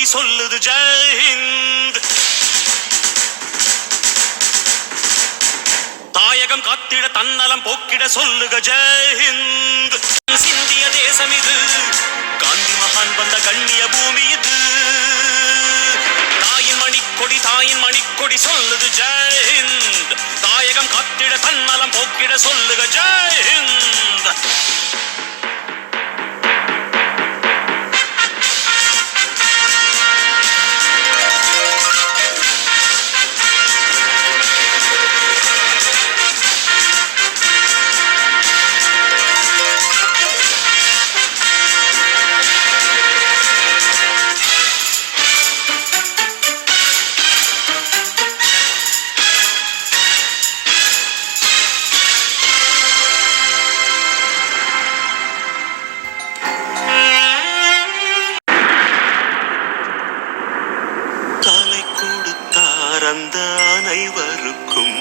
மணிக்கொடி சொல்லுது ஜெய் ஹிந்த். தாயகம் காத்திட தன்னலம் போக்கிட சொல்லுக ஜெய் ஹிந்த். சிந்திய தேசம் இது, காந்தி மகான் வந்த கண்ணிய பூமி இது. தாயின் மணிக்கொடி சொல்லுது ஜெய் ஹிந்த். தாயகம் காத்திட தன்னலம் போக்கிட சொல்லுக ஜெய் ஹிந்த். அந்த அனைவருக்கும்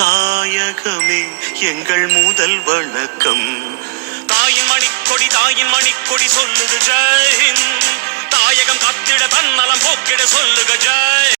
தாயகமே எங்கள் முதல் வணக்கம். தாயின் மணிக்கொடி சொல்லுது ஜெய் ஹிந்த். தாயகம் காத்திட தன்னலம் போக்கிட சொல்லுக ஜெய்.